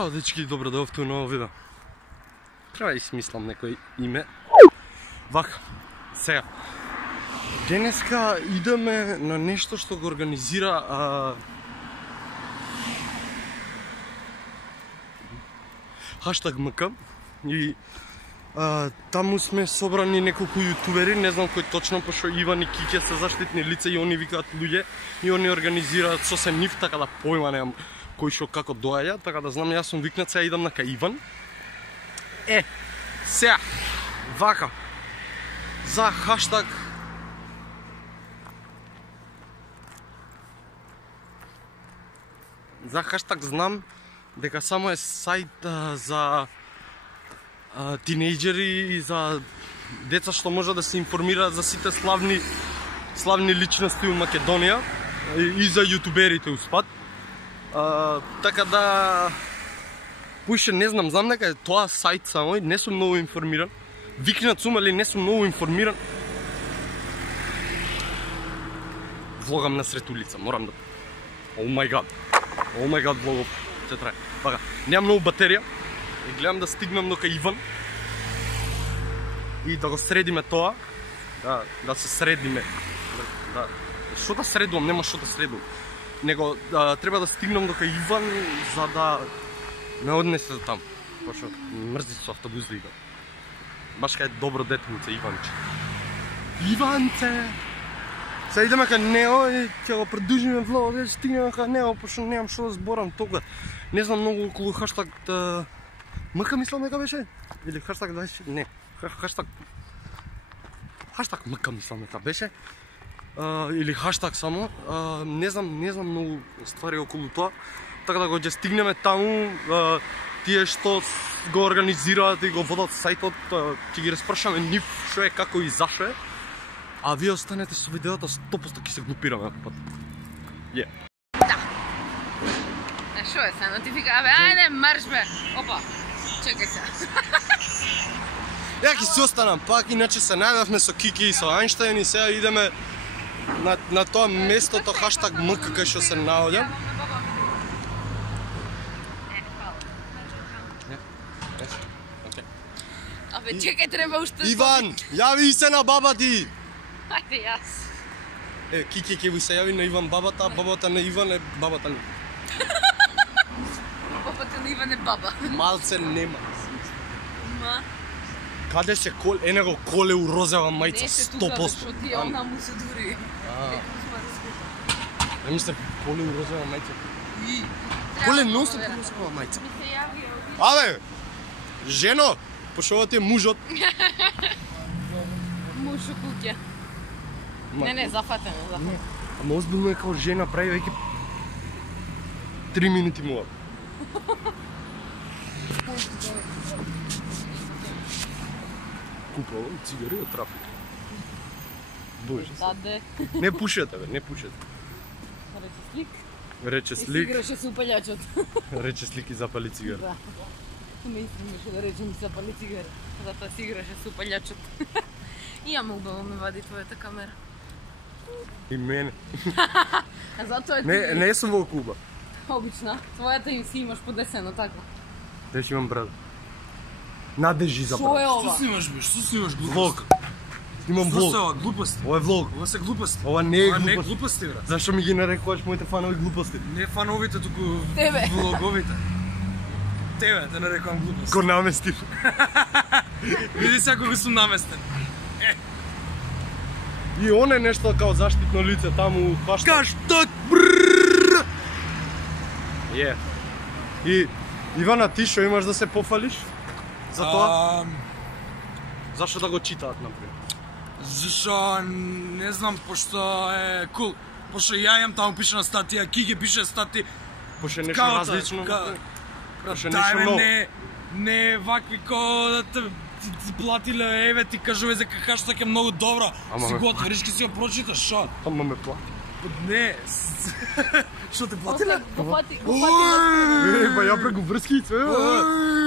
Ćao dečki, dobro došli u novo video. Treba da измислам некој име. Вака, сега. Денеска идеме на нешто што го организира хаштаг МК и таму сме собрани неколку јутубери, не знам кој точно, пошто Иван и Кике се заштитни лица и они викаат луѓе и они организираат сосем нив, така да појма немам кој шо како доаѓа, така да знам, јас сум викнат, сега идам на кај Иван. Сега, вака, за хаштаг знам дека само е сајт за тинејџери и за деца што може да се информираат за сите славни личности у Македонија и за јутуберите успат. Така да пуше не знам дека е тоа сајт само, не сум многу информиран. Викнат сум, али не сум многу информиран. Влогам насред улица, морам да... О мај гад, влогов ќе трае. Вака, немам многу батерија и гледам да стигнам до кај Иван и да го средиме тоа, да се средиме. Што да средувам, нема што да средувам. Него треба да стигнам до кај Иван за да ме однесе до таму. Пошто мрзи со автобус да идам. Баш кај добро детенце Иванче. Иванце! Сега идеме кај него и ќе го продужиме влогот, да стигнеме кај него, пошто немам што да зборам тога. Не знам многу околу хаштаг МК мислам дека беше? Или хаштаг 20? Не, хаштаг МК мислам дека беше. Или хаштаг само. Не знам многу ствари околу тоа. Така да го ќе стигнеме таму, тие што го организираат и го водат сајтот, ќе ги распрашаме нив што е, како и зашо е. А вие останете со видеото, 100% ќе се глупираме ако пат. Да. Шо е се нотификава? Ајде марш бе. Опа. Чекај се. Ја ќе се останам пак, иначе се најдавме со Кики и со Ајнштајн и сега идеме на тоа местото хаштаг МК кај што се наоѓам. Абе, чекај, треба уште... Иван, јави се на баба ти! Ајде јас. Кики ќе ви се јави на Иван бабата, бабата на Иван е бабата на... Бабата на Иван е баба. Малце нема. Ма? Каде се кол... него коле у розева мајца, 100%. Не се тука, шо ти она му се дури. Не мисле, коле у розева мајца. Коле носо у розева мајца. Ми се јави Абе, жено, пошто ова ти е мужот. муж у куќа. Не, зафатено. Ама озбилно е као жена прави веќе 3 минути мова. Купало цигари од трафик. Боже. Даде. Не пушете, бе, не пушете. Рече слик. Рече И си слик, играше со упалјачот. рече слик и запали цигара. Да. Ме искренеше да речем запали цигара. Затоа си играше со упалјачот. И јама убаво ме вади твојата камера. И мене. А затоа ти... Не сум во Куба. Обична. Твојата им си имаш подесено, така. Деш имам брат. Надежи за Шо е брат. ова? Што снимаш бе? Што снимаш глупости? Влог. Снимам Што се влог. ова глупости? Ова е влог. Ова се глупости. Ова не е Ова не е глупост. глупости, брат. Зашо ми ги нарекуваш моите фанови глупости? Не фановите, туку Тебе. влоговите. Тебе, те нарекувам глупости. Ко наместив. Види се ако го сум наместен. И он е нешто као заштитно лице таму хаштаг. Хаштаг Е. И Ивана, ти што имаш да се пофалиш? За тоа? Зашо да го читаат, например? Зашо, не знам, пошто е кул. Пошто ја имам таму пишена статија, Кике пише статија. Поше нешто различно. Поше нешто Дај ново. бе, не вакви ко да те платиле, еве ти кажуве дека хаштаг е многу добра. Ама Си ме- го отвориш, ке си го прочиташ, шо? Ама ме плати. Не. Што те платиле? Го фати. Ба ја преку врски, све.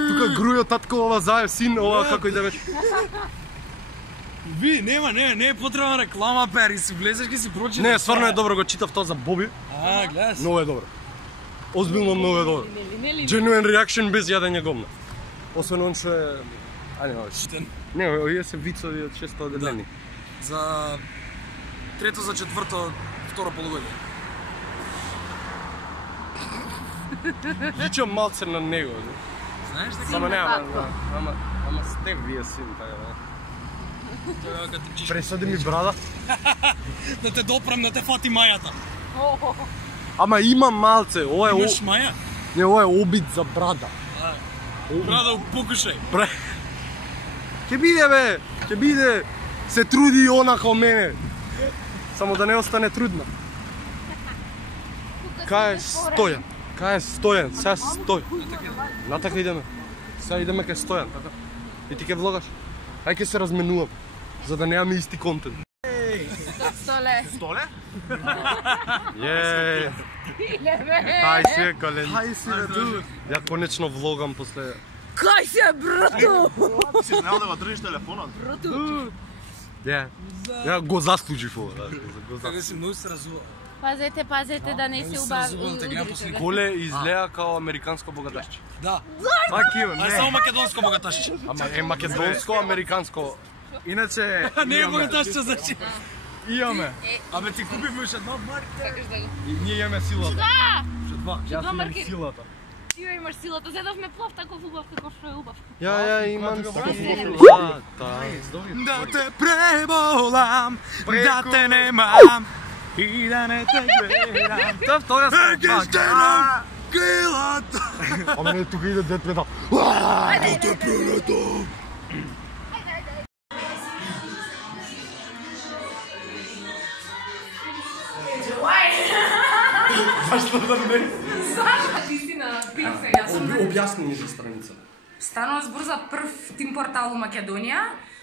Тука грујо татко ова заев син, ова како и да беше. Ви, не е потребна реклама, пери, си влезеш ке си прочиташ. Не, стварно е добро, го читав тоа за Боби. Гледаш. Много е добро. озбилно многу е добро. Genuine reaction без јадење гомна. Освен он што е... Не, овие се вицови од често оделени. За трето, за четврто, второ полугодие. Личам малце на него. Знаеш дека? Само нема, ама сте вие син, така да. Тоа кога ти чиш Пресади ми брада. да те допрам, да те фати мајата. Ама има малце, ова е... Имаш маја? Не, ова е обид за брада. Брада, покушај. Бре. Ќе биде бе, ќе биде. Се труди и она као мене. Само да не остане трудна. Кај е Стојан? Кај е Стојан? Сега стој. Натака идеме. Сега идеме кај Стојан, така. И ти ќе влогаш. Ај ќе се разменувам, за да немаме исти контент. Столе. Столе? Јеј. Хај си, колен. Хај си, бе, ја конечно влогам после... Кај се, брато? Си знаел да го држиш телефонот? Ја го заслужив ова. Каде си многу се разува. Пазете, пазете да не се убави. Коле изгледа као американско богаташче. Да. Такива, А само македонско богаташче. Ама е македонско, американско. Иначе... Не е богаташче, значи. Имаме. Абе ти купивме уште една марка. Сакаш да го... Ние имаме силата. Да! Јас имам марки. силата. Ти имаш силата, зедовме плов таков убав како што е убав. Ја имам силата. Да те преболам, да те немам и да не те гледам. Тоа Веќе ще нам крилата. Ама не, тука иде дет метал. Да те прелетам. Зашто да не? Ти си на Пиксе, јас сум на... Објасни ми за страница. Станува збор за прв тим портал у Македонија.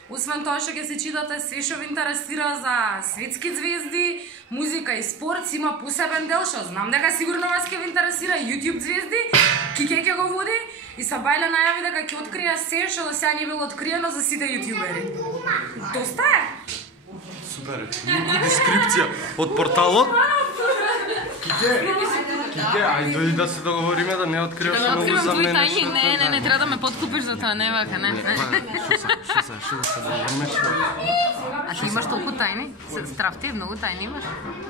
Освен тоа што ќе се читате све што ви интересира за светски звезди, музика и спорт, има посебен дел што знам дека сигурно вас ќе ви интересира YouTube звезди. Кике ќе го води и Сабајле најави дека ќе открие се што до сега не било откриено за сите јутјубери. Доста е. Супер. Линк дескрипција од порталот. Кике, ајде дојди да се договориме да не откриваш Да многу за твои мене. тајни, не, треба да ме подкупиш за тоа, не вака, не. Што да се договориме? А ти имаш толку тајни? Страв ти е, многу тајни имаш.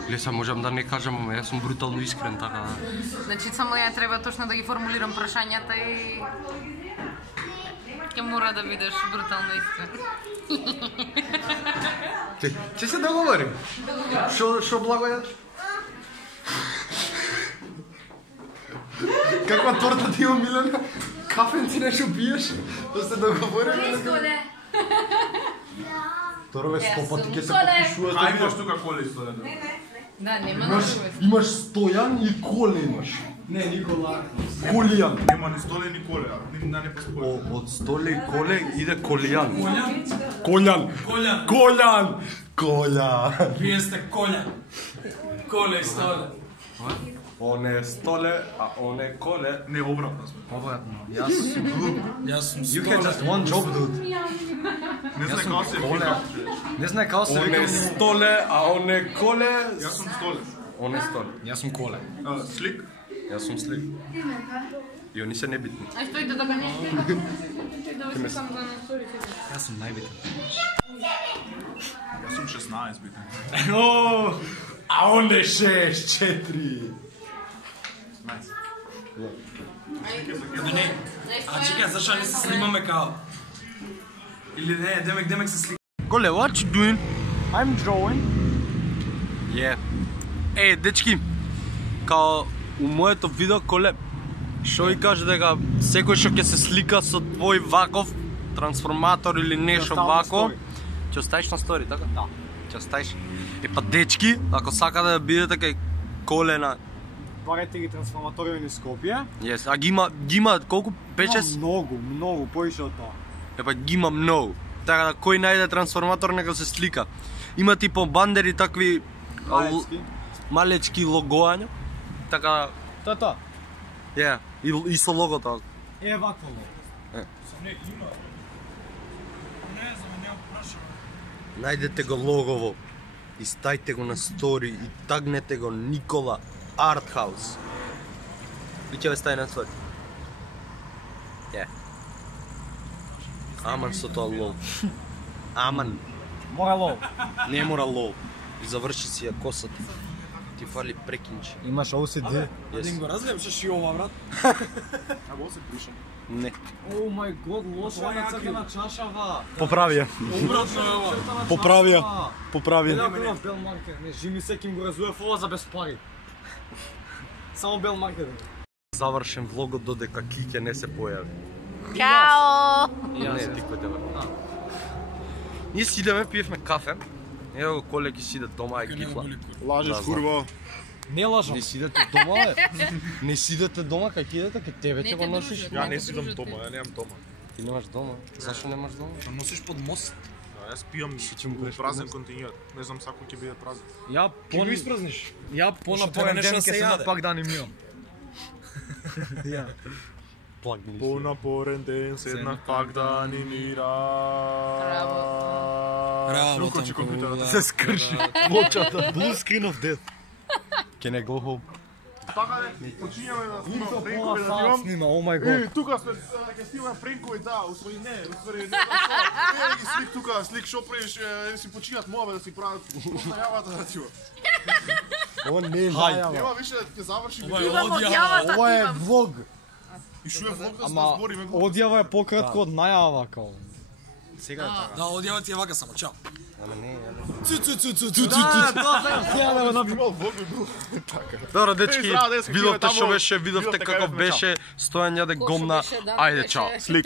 Леса, можам да не кажам, ама јас сум брутално искрен, така да. Значи, само ја треба точно да ги формулирам прашањата и... Ќе мора да бидеш брутално искрен. Ќе се договорим. Шо благо јадеш? Каква торта ти има, Милена? Кафенци нешто пиеш? Да се договориме? Торове, 100 пати ќе се подпишувате. Ај имаш тука коли стоја. Да, нема да Имаш Стојан и Коле имаш. Не, Никола. Колијан. Нема ни Столе ни Коле, да не поспоја. Од Столе и Коле иде Колијан. Колјан. Колјан. Колјан. Вие сте коља. Коле и Столе. Он е Столе, а он е Коле. Не, обратно сме. Јас сум Јас сум You had just Столе. one job, dude. Не знае како се Коле. вика. Не знае како се вика. Он е Столе, а он е Коле. Јас сум Столе. Он е Столе. Јас сум Коле. Слик. Јас сум Слик. И они се небитни. Ај, стоите да га не да ви сакам да на сторите. Јас сум најбитен. Јас сум 16 битен. О, а он е 6-4. Не, а чекај, зашо не се снимаме као? Или не, демек се слика. Коле, what you doing? I'm drawing. Yeah. Дечки, као у моето видео, Коле, што ви каже дека секој што ќе се слика со твој ваков трансформатор или нешто вако, ќе оставиш на стори, така? Да. Ќе оставиш. Па дечки, ако сака да бидете кај Коле на... Барете ги трансформатори низ Скопје. Yes, а ги има колку? 5-6? Многу, поише од тоа. Епа ги има многу. Така да кој најде трансформатор нека се слика. Има типо бандери такви малечки логоања. Така Тоа. yeah, и со логото. Е вакво лого. Со не има. Не знам, не прашувам. Најдете го логово и стајте го на стори и тагнете го Никола Art House. И ќе ве стај на твој. Ја. Аман со тоа лол. Аман. Мора лол. Не мора лол. И заврши си ја косата. Ти фали прекинче. Имаш OCD. Јес. го разлепшаш и ова, брат. А го се пришам. Не. О мај год, лошо е црвена чашава. Поправи ја. Обратно е ова. Поправи ја. Поправи ја. Ја бил бел маркер, не жими се ким го разуев ова за без пари. Само бел маркер. Завршен влогот додека Киќе не се појави. Чао! Не, ти кој тебе. Ние си идеме, пиевме кафе. Ево го Коле ќе си иде дома и гифла. Лажеш, курво. Не лажам. Не сидете дома, бе. Не сидете дома, кај ќе идете, кај тебе ќе го носиш. Ја не сидам дома, ја немам дома. Ти немаш дома. Зашо немаш дома? Што носиш под мост? Јас пијам празен континует. Не знам сако ќе биде празен. Ја Ќе го испразниш? Ја Што понапорен треба ден нешто ќе се се на јаде? пак да анимирам. Плагни. Понапорен ден седнах пак да анимира. Работам Уклучи компјутерот. Се скрши. Мочата. Blue screen of death. Can I go home? Така не, почињаме да снимам френкови да Снимам. имам. Снима, о мај год. Тука сме, ќе снимаме френкови, да, усвои не, усвои не знам што. Ги слик тука, слик шо правиш, си починат мобе да си прават најавата да тива. Ова не е најава. Нема више ќе заврши Ова е видео. Имам одјава. одјавата, Ова е имам. влог. И шо е влог да се Ама збориме. одјава е пократко од најава као. Сега е така. Да, одјава ти е вака само, чао. Ама не, Имал влог би бил. Добро, дечки, здраво, дечки, видовте таму, што беше, видовте видовте како како беше, Стојан јаде Кошо гомна. беше, да, Ајде, беше. чао. Слик.